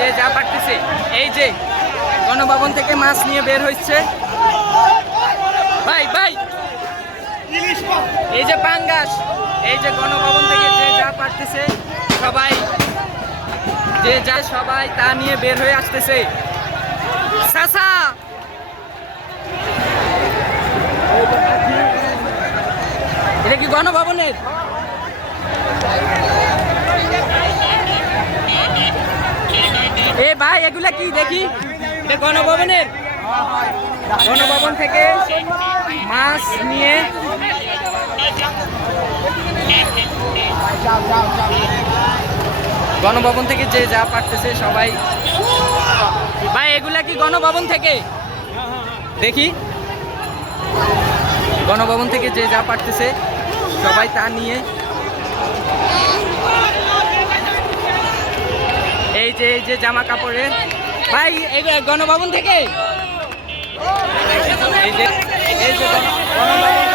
যে যা পারতেছে। এই যে, গণভবন থেকে মাছ নিয়ে বের হচ্ছে ভাই ভাই! এই যে পাঙ্গাস, এই যে গণভবন থেকে যে যা পারতেছে, সবাই, যে যা সবাই তা নিয়ে বের হয়ে আসতেছে। সাসা! এটা কি গণভবনের? এ ভাই, এগুলা কি দেখি? এটা গণভবনের। গণভবন থেকে মাছ নিয়ে গণভবন থেকে যে যা পারতেছে সবাই। ভাই, এগুলা কি গণভবন থেকে? দেখি। গণভবন থেকে যে যা পারতেছে সবাই তা নিয়ে এই যে এই যে জামা কাপড়ের। ভাই গণভবন থেকে? এই যে গণভবন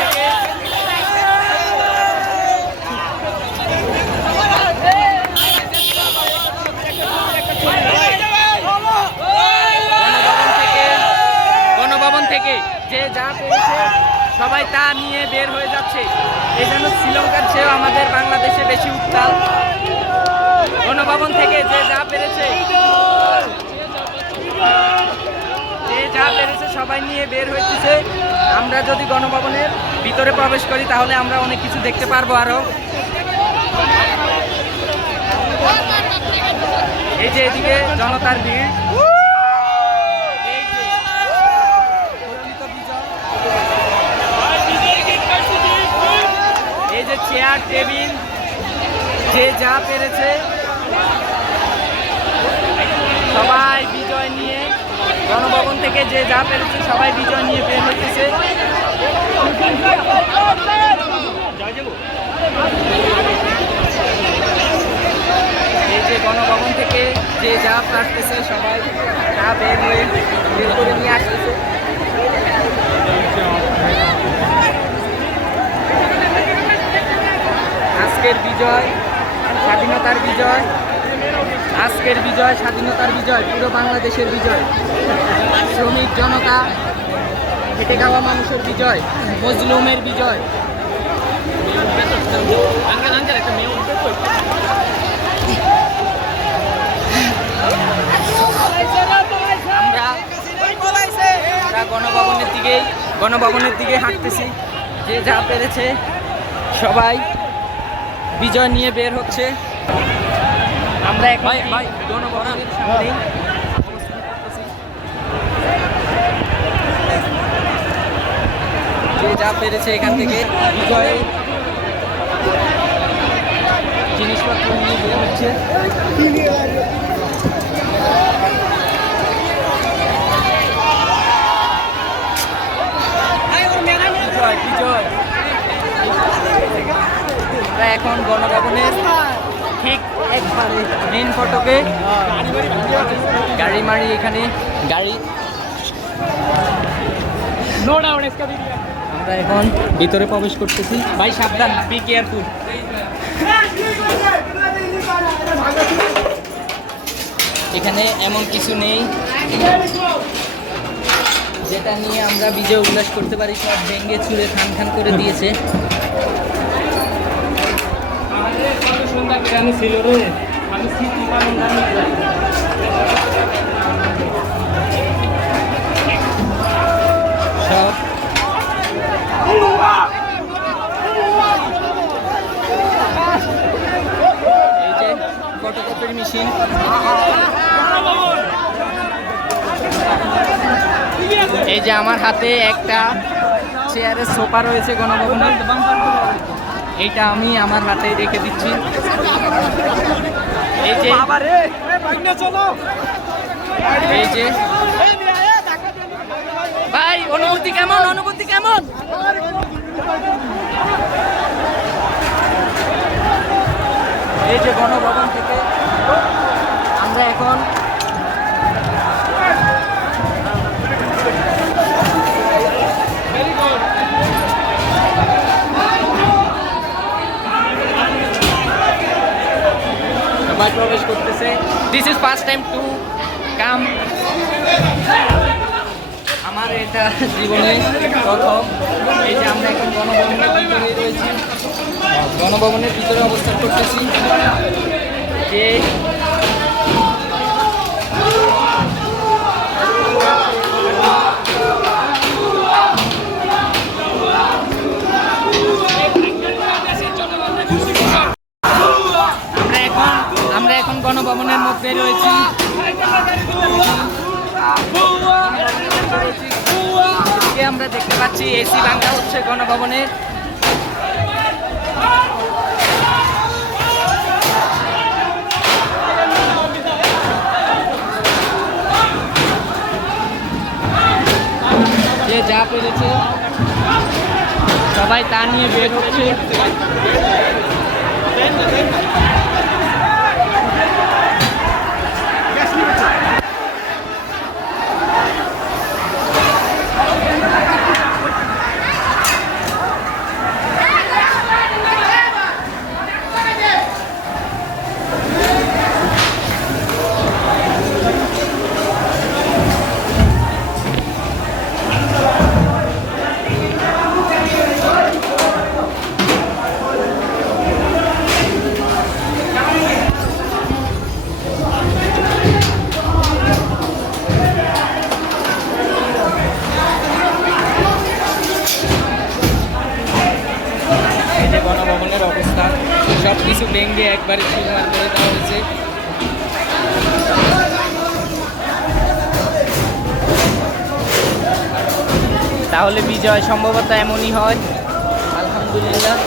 থেকে। গণভবন থেকে যে যা পেয়েছে সবাই তা নিয়ে বের হয়ে যাচ্ছে। এই জন্য শ্রীলঙ্কার চেয়েও আমাদের বাংলাদেশে বেশি উত্তাল। গণভবন থেকে যে যা পেরেছে। যে যা পেরেছে সবাই নিয়ে বের হইতেছে। আমরা যদি গণভবনের ভিতরে প্রবেশ করি, তাহলে আমরা অনেক কিছু দেখতে পারব আরও। এই যে এদিকে জনতার ভিড় এই যে প্রকৃত বিজয়। এই যে চেয়ার টেবিল যে যা পেরেছে সবাই বিজয় নিয়ে গণভবন থেকে যে যা পেরেছে সবাই বিজয় নিয়ে বের হইতেছে এই যে গণভবন থেকে যে যা পারতেছে সবাই তা বের হয়ে বের করে নিয়ে আসতেছে। আজকের বিজয়, স্বাধীনতার বিজয়, আজকের বিজয়, স্বাধীনতার বিজয়, পুরো বাংলাদেশের বিজয়। শ্রমিক জনতা খেটে খাওয়া মানুষের বিজয়, মজলুমের বিজয় আমরা আমরা গণভবনের দিকেই গণভবনের দিকে হাঁটতেছি। যে যা পেরেছে সবাই বিজয় নিয়ে বের হচ্ছে। আমরা এখন ভাই ভাই গণভবনের সামনে যে যা পেরেছে এখান থেকে বিজয়ের জিনিসপত্র নিয়ে বের হচ্ছে বিজয় বিজয় আমরা এখন গণভবনের ঠিক একবারে মেন ফটকে গাড়ি মারি এখানে গাড়ি। আমরা এখন ভিতরে প্রবেশ করতেছি। ভাই সাবধান। বি কেয়ারফুল এখানে এমন কিছু নেই। যেটা নিয়ে আমরা বিজয় উল্লাস করতে পারি, সব ভেঙ্গে চুরে খান খান করে দিয়েছে। সব মেশিন। এই যে আমার হাতে একটা চেয়ারের সোফা রয়েছে গণভবনের। এইটা আমি আমার হাতে রেখে দিচ্ছি। এই যে এই যে ভাই, অনুভূতি কেমন? অনুভূতি কেমন? এই যে গণভবন থেকে আমরা এখন প্রবেশ করতেছে। This is first time to come আমার এটা জীবনে প্রথম। এই যে আমরা এখন গণভবনের ভিতরে রয়েছি। গণভবনের ভিতরে অবস্থান করতেছি। যে এখন গণভবনের মধ্যে রয়েছি। আমরা দেখতে পাচ্ছি এসি ভাঙা হচ্ছে গণভবনের যে যা পেরেছে সবাই তা নিয়ে বের হচ্ছে। বিজয় সম্ভবত এমনই হয়। আলহামদুলিল্লাহ।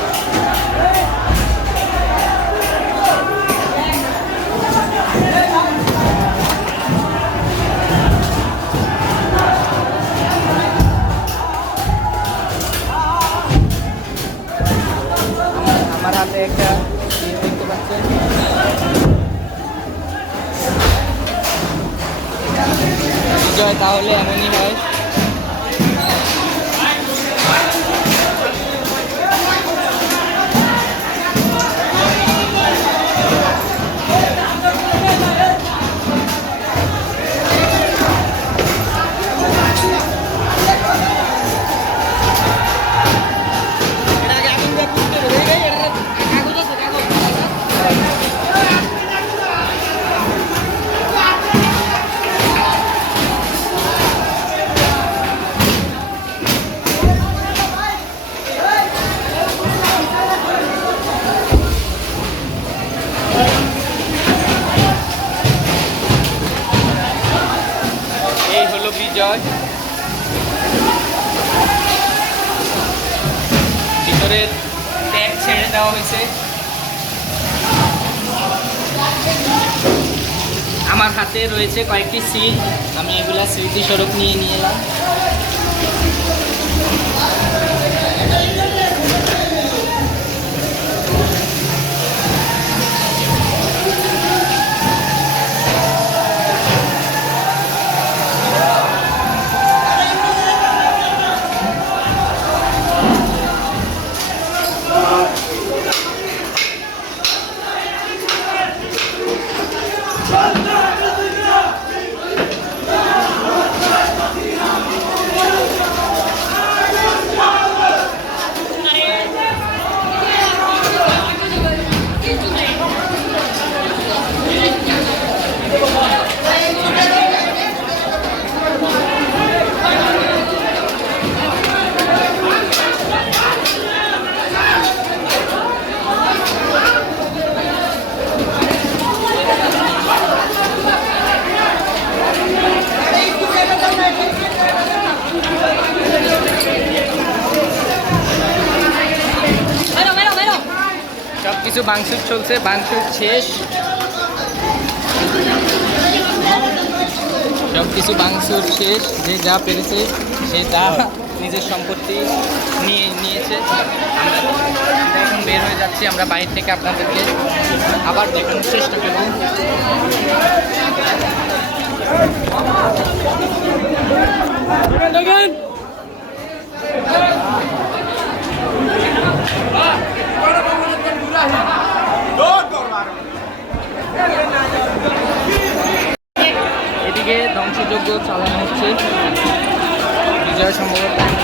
আমার হাতে একটা দেখতে পাচ্ছেন। তাহলে এমনই হয়। আমার হাতে রয়েছে কয়েকটি সিট আমি এগুলা স্মৃতিস্বরূপ নিয়ে নিয়ে এলাম। বাংসুর চলছে বাংসুর শেষ। সব কিছু বাংসুর শেষ, যে যা পেরেছে, সে তা নিজের সম্পত্তি নিয়ে নিয়েছে। আমরা এখন বের হয়ে যাচ্ছি, আমরা বাইরে থেকে আপনাদেরকে আবার দেখানোর চেষ্টা করব। দেখেন। ধ্বংসযজ্ঞ চালানো হচ্ছে। বিজয় সম্ভবত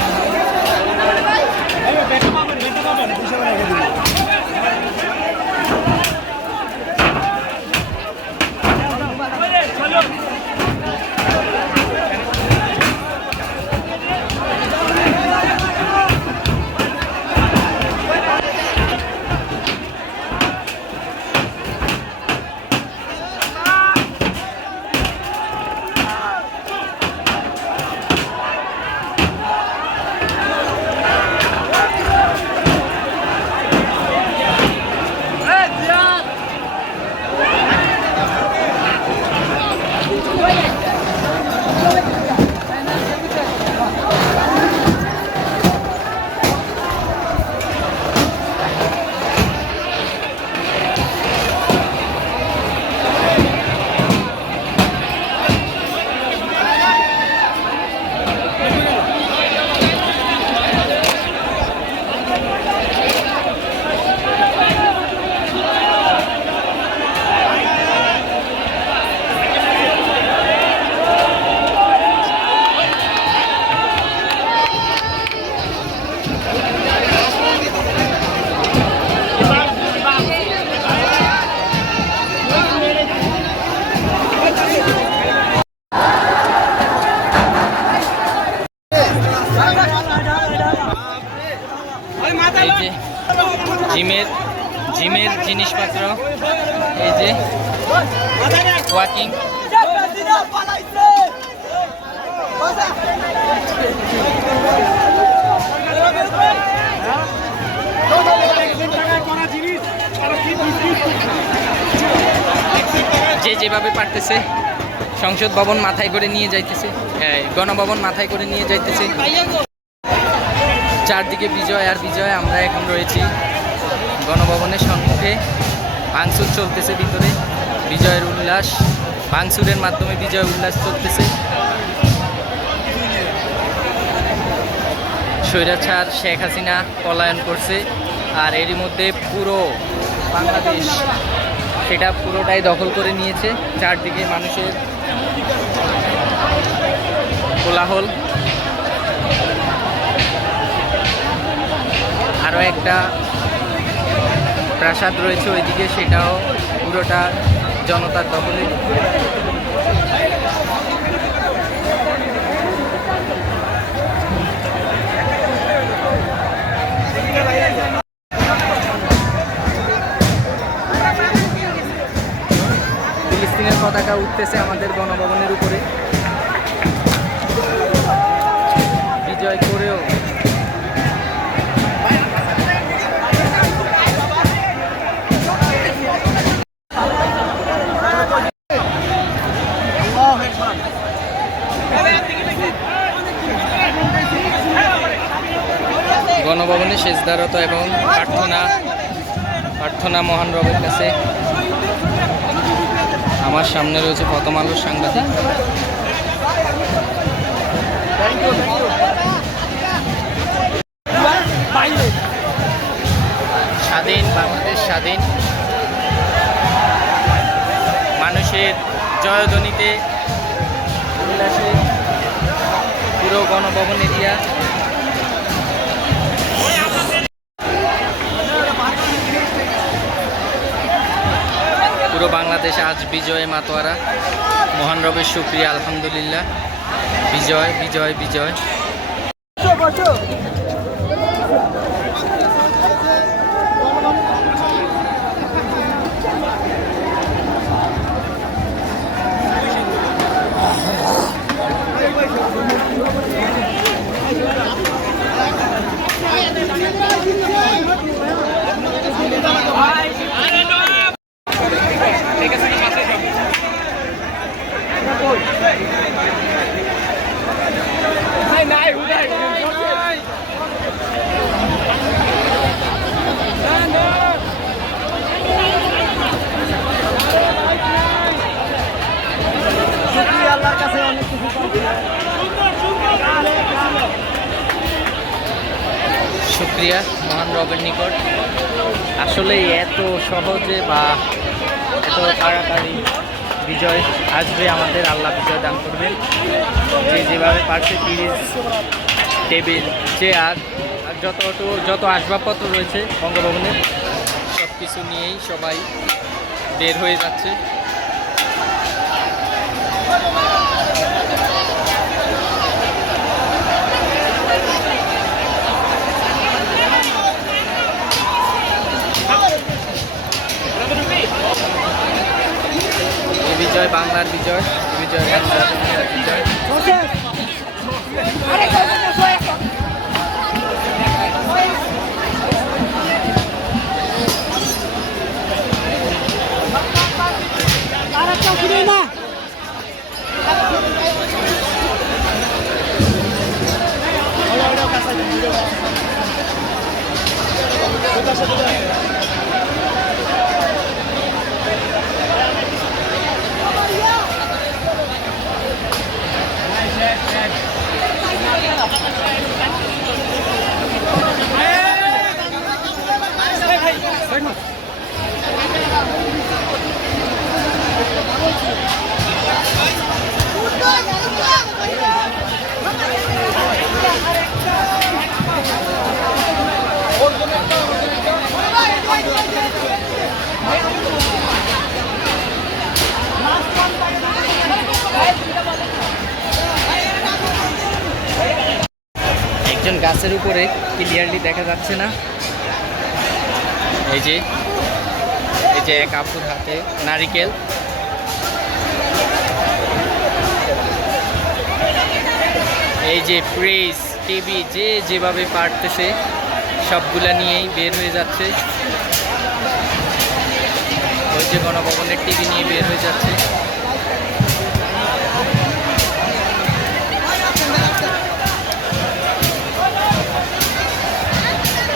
যেভাবে পারতেছে, সংসদ ভবন মাথায় করে নিয়ে যাইতেছে গণভবন মাথায় করে নিয়ে যাইতেছে। চারদিকে বিজয় আর বিজয়, আমরা এখন রয়েছি গণভবনের সম্মুখে। ভাঙচুর চলতেছে ভিতরে, বিজয়ের উল্লাস, ভাঙচুরের মাধ্যমে বিজয় উল্লাস চলতেছে। স্বৈরাচার শেখ হাসিনা পলায়ন করছে, আর এরই মধ্যে পুরো বাংলাদেশ সেটা পুরোটাই দখল করে নিয়েছে চারদিকে মানুষের কোলাহল। আরও একটা প্রাসাদ রয়েছে ওইদিকে, সেটাও পুরোটা জনতার দখলে। পতাকা উঠতেছে আমাদের গণভবনের উপরে। বিজয় করেও। গণভবনে শেষদারত এবং প্রার্থনা প্রার্থনা মহান রবের কাছে। আমার সামনে রয়েছে প্রথম আলোর সাংবাদিক। স্বাধীন বাংলাদেশ, স্বাধীন। মানুষের জয়ধ্বনিতে উল্লাসে পুরো গণভবন এরিয়া পুরো বাংলাদেশে আজ বিজয় মাতোয়ারা। মহান রবের শুক্রিয়া আলহামদুলিল্লাহ। বিজয় বিজয় বিজয় শুক্রিয়া মহান রবের নিকট আসলে এত সহজে বা এত তাড়াতাড়ি বিজয় আসবে আমাদের, আল্লাহ বিজয় দান করবেন। যে যেভাবে পারছে তিরিশ টেবিল চেয়ার, আর যত যত আসবাবপত্র রয়েছে বঙ্গভবনে সব কিছু নিয়েই সবাই বের হয়ে যাচ্ছে। বিজয় বাংলার বিজয় এই বিজয় বাংলার বিজয় একজন গাছের উপরে ক্লিয়ারলি দেখা যাচ্ছে না। এই যে এই যে এক আপুর হাতে নারিকেল। এই যে প্রেস টিভি, যে যেভাবে পারতেছে, সবগুলা নিয়েই বের হয়ে যাচ্ছে। ওই যে গণভবনের টিভি নিয়ে বের হয়ে যাচ্ছে।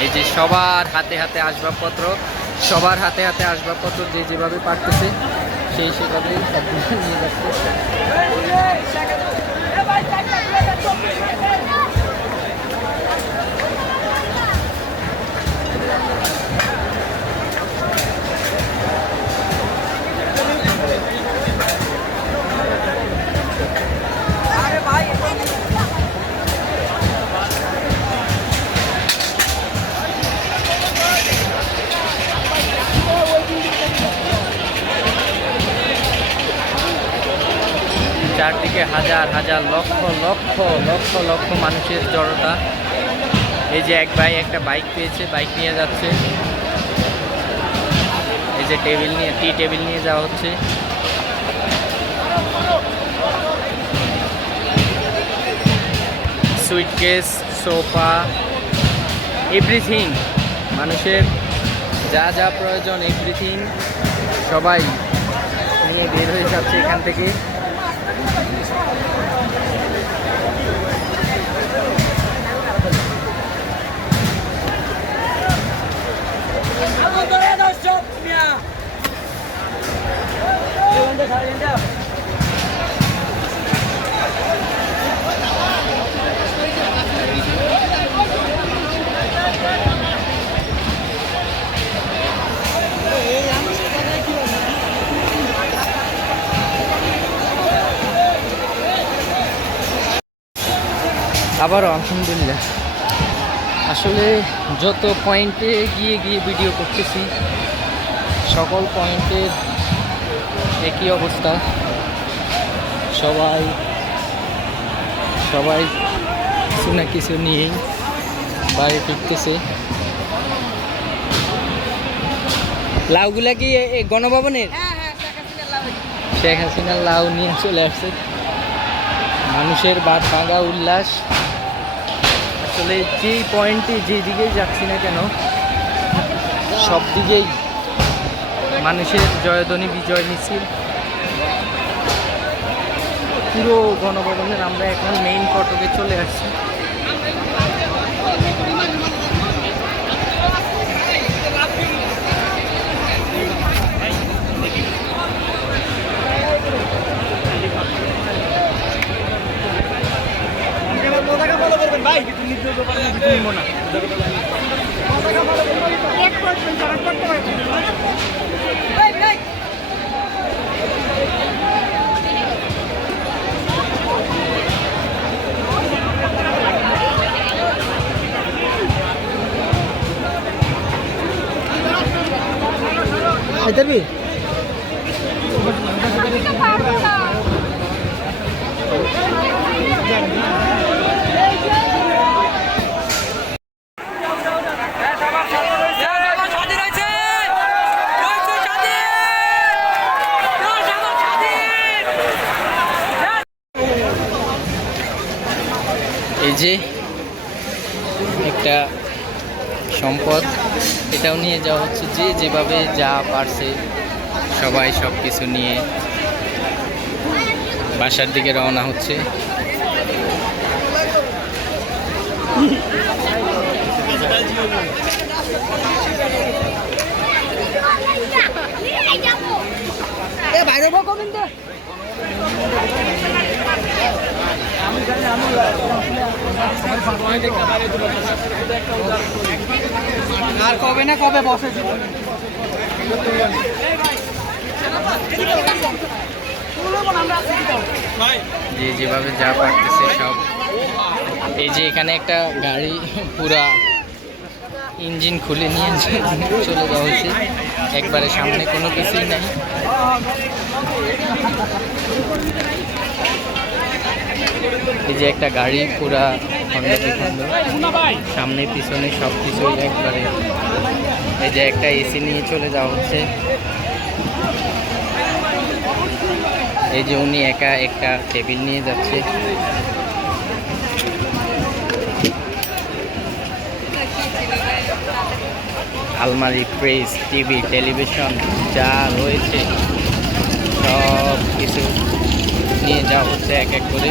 এই যে সবার হাতে হাতে আসবাবপত্র, সবার হাতে হাতে আসবাবপত্র যে যেভাবে পারতেছে, সেই সেভাবেই সবগুলো নিয়ে যাচ্ছে। মানুষের জড়তা। এই যে এক ভাই একটা বাইক পেয়েছে বাইক নিয়ে যাচ্ছে। এই যে টেবিল নিয়ে টি টেবিল নিয়ে যাওয়া হচ্ছে। সুইটকেস সোফা এভরিথিং মানুষের যা যা প্রয়োজন এভরিথিং সবাই নিয়ে বের হয়ে যাচ্ছে এখান থেকে। আবারও আলহামদুলিল্লাহ। আসলে যত পয়েন্টে গিয়ে গিয়ে ভিডিও করতেছি সকল পয়েন্টের একই অবস্থা? সবাই সবাই কিছু না কিছু নিয়েই বাইরে ফিরতেছে। লাউগুলা কি এ- এ গণভবনের? শেখ হাসিনার লাউ নিয়ে চলে আসছে। মানুষের বাদ ভাঙা উল্লাস। আসলে যেই পয়েন্টে যেদিকেই যাচ্ছি না কেন সব দিকেই মানুষের জয়ধ্বনি বিজয় মিছিল। পুরো গণভবনের আমরা এখন মেইন ফটকে চলে আসছি। করবি কিছু নিয়ে বাসার দিকে রওনা হচ্ছে। আর কবে না কবে বসে যে যেভাবে যা পারতেছে সব। এই যে এখানে একটা গাড়ি পুরা ইঞ্জিন খুলে নিয়ে চলে যাওয়া হয়েছে। একবারে সামনে কোনো কিছুই নাই। এই যে একটা গাড়ি পুরা খন্ড বিখন্ড সামনে, পিছনে সব কিছু একবারে। এই যে একটা এসি নিয়ে চলে যাওয়া হচ্ছে। এই যে উনি একা একটা টেবিল নিয়ে যাচ্ছে। আলমারি প্রেস টিভি, টেলিভিশন যা রয়েছে, সব কিছু নিয়ে যাওয়া হচ্ছে এক এক করে।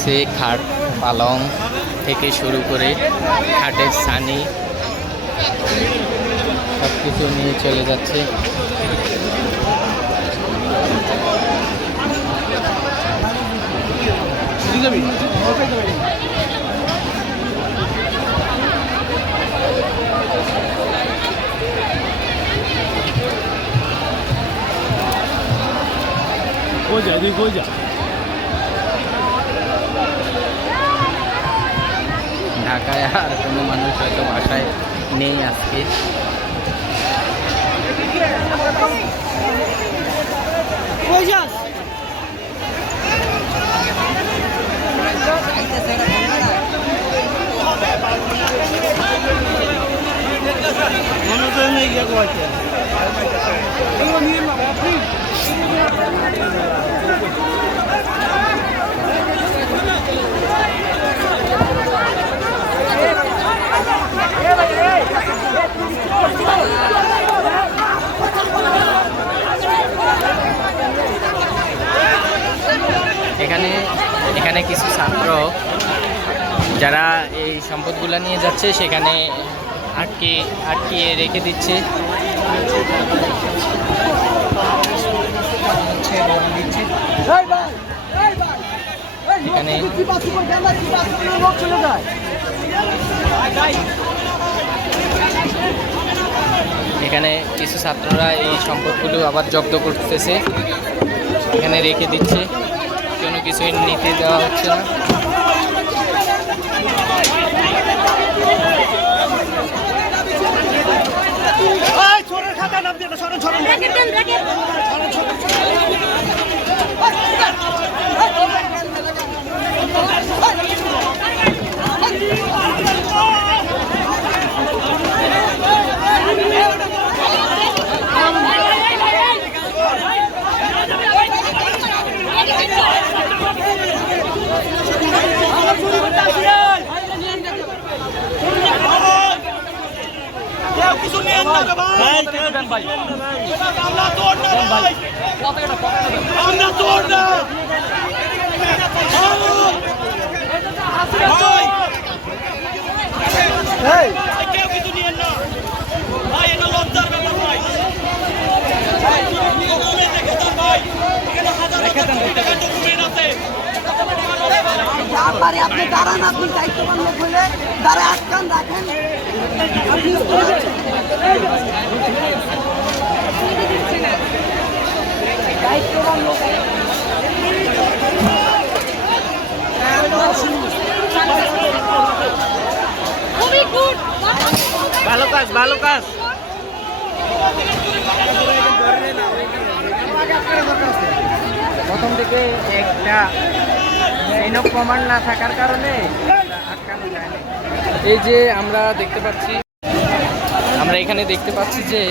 পারতেছে খাট, পালং থেকে শুরু করে খাটের সানি সব কিছু নিয়ে চলে যাচ্ছে। কই যা, তুই যা? ঢাকায় আর কোনো মানুষ হয়তো বাসায় নেই আজকে। কই যাস এখানে এখানে কিছু ছাত্র যারা এই সম্পদগুলো নিয়ে যাচ্ছে সেখানে আটকে আটকিয়ে রেখে দিচ্ছে। এখানে এখানে কিছু ছাত্ররা এই সম্পদগুলো আবার জব্দ করতেছে এখানে রেখে দিচ্ছে কোনো কিছুই নিতে দেওয়া হচ্ছে না আমরা তোর না কেউ কিছু নিয়েন না ভাই এটা লজ্জার ব্যাপার ভাই ডকুমেন্ট দেখে দেন ভাই এখানে হাজার হাজার কোটি টাকার ডকুমেন্ট আছে ব্যাপারে আপনি দাঁড়ান আপনি দায়িত্ববান লোক হলে দাঁড়া আটকান রাখেন। খুবই গুড ভালো কাজ ভালো কাজ। প্রথম থেকে একটা অফ কমান্ড না থাকার কারণে এই যে আমরা দেখতে পাচ্ছি, আমরা এখানে দেখতে পাচ্ছি যে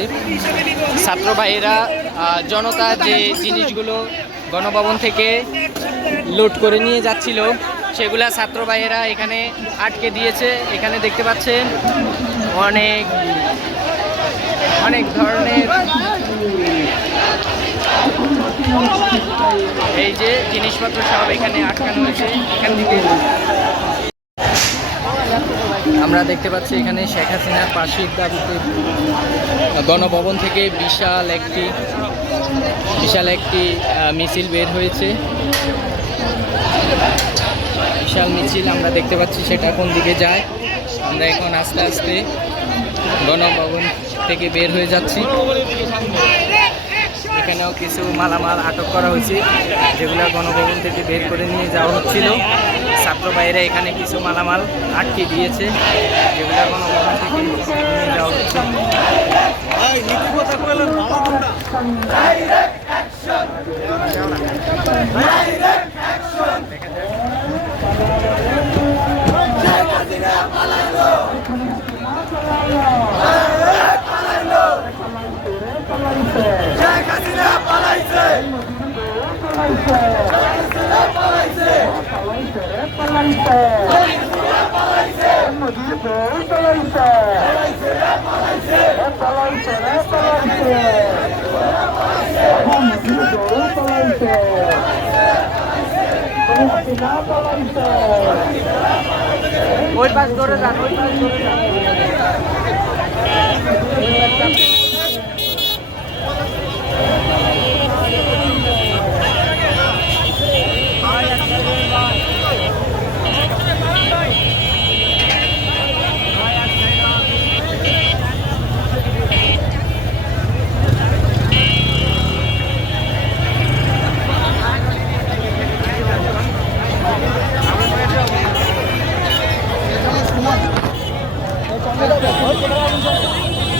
ছাত্র ভাইয়েরা জনতা যে জিনিসগুলো গণভবন থেকে লুট করে নিয়ে যাচ্ছিল সেগুলা ছাত্র ভাইয়েরা এখানে আটকে দিয়েছে। এখানে দেখতে পাচ্ছেন অনেক অনেক ধরনের এই যে জিনিসপত্র সব এখানে আটকানো হয়েছে, এখান থেকে। আমরা দেখতে পাচ্ছি এখানে শেখ হাসিনার পাশের দাবিতে গণভবন থেকে বিশাল একটি বিশাল একটি মিছিল বের হয়েছে। বিশাল মিছিল, আমরা দেখতে পাচ্ছি সেটা কোন দিকে যায়। আমরা এখন আস্তে আস্তে গণভবন থেকে বের হয়ে যাচ্ছি। এখানেও কিছু মালামাল আটক করা হয়েছে, যেগুলো গণভবন থেকে বের করে নিয়ে যাওয়া হচ্ছিল। ছাত্র ভাইয়েরা এখানে কিছু মালামাল আটকে দিয়েছে, যেগুলো গণভবন থেকে নিয়ে যাওয়া হচ্ছে। Palaice! ওই পাশ ধরে যান ওই পাশ ধরে যান।